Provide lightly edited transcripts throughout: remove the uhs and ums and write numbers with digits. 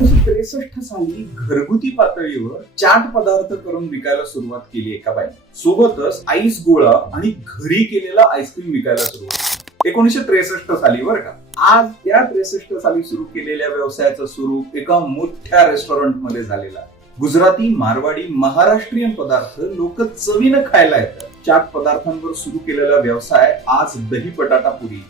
1963 साली घरगुती पातळीवर चाट पदार्थ करून विकायला सुरुवात केली एका बाईने. सोबतच आईस गोळा आणि घरी केलेला आईस्क्रीम विकायला सुरुवात 1963 साली बरं का. आज त्या 63 साली सुरू केलेल्या व्यवसायाचं स्वरूप एका मोठ्या रेस्टॉरंट मध्ये झालेला आहे. गुजराती, मारवाडी, महाराष्ट्रीयन पदार्थ लोक चवीनं खायला येतात. चाट पदार्थांवर सुरू केलेला व्यवसाय आज दही बटाटा पुरी,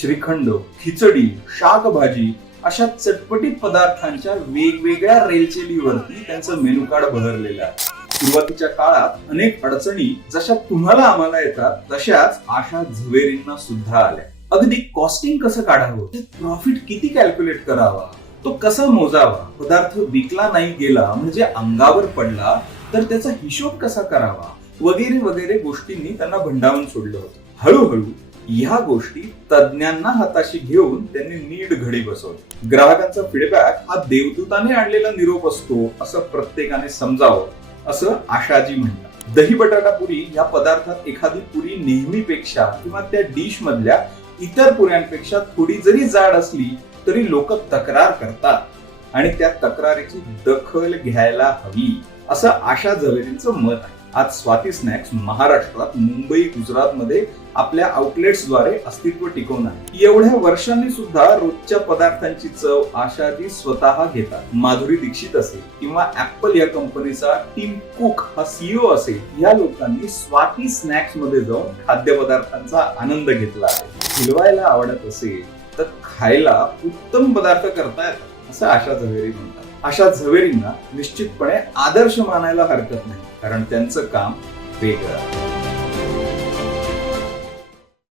श्रीखंड, खिचडी, शाक भाजी अशा चटपटीत पदार्थांच्या वेगवेगळ्या रेलचेलीवरती त्यांचं मेनू कार्ड बहरलेलं आहे. सुरुवातीच्या काळात अनेक अडचणी जशा तुम्हाला आम्हाला येतात तशाच आशा झवेरींना सुद्धा आल्या. अगदी कॉस्टिंग कसं काढावं, प्रॉफिट किती कॅल्क्युलेट करावा, तो कसा मोजावा, पदार्थ विकला नाही गेला म्हणजे अंगावर पडला तर त्याचा हिशोब कसा करावा वगैरे वगैरे गोष्टींनी त्यांना भंडावून सोडलं होतं. हळूहळू ह्या गोष्टी तज्ञांना हाताशी घेऊन त्यांनी नीट घडी बसवली. ग्राहकांचा फीडबॅक हा देवदूताने आणलेला निरोप असतो असं प्रत्येकाने समजावं असं आशाजी म्हणतात. दही बटाटा पुरी या पदार्थात एखादी पुरी नेहमीपेक्षा किंवा त्या डिश मधल्या इतर पुऱ्यांपेक्षा थोडी जरी जाड असली तरी लोक तक्रार करतात आणि त्या तक्रारीची दखल घ्यायला हवी असं आशा झवेरींचं मत आहे. आज स्वाती स्नॅक्स महाराष्ट्रात, मुंबई, गुजरात मध्ये आपल्या आउटलेट्सद्वारे अस्तित्व टिकवून आहे. एवढ्या वर्षांनी सुद्धा रोजच्या पदार्थांची चव आशाजी स्वतः घेतात. माधुरी दीक्षित असेल किंवा ऍपल या कंपनीचा टीम कुक हा सीईओ असेल, या लोकांनी स्वाती स्नॅक्स मध्ये जाऊन खाद्यपदार्थांचा आनंद घेतला आहे. खिलवायला आवडत असेल तर खायला उत्तम पदार्थ करतायत असं आशा झवेरी म्हणतात. आशा झवेरींना निश्चितपणे आदर्श मानायला हरकत नाही, कारण त्यांचं काम वेगळं आहे.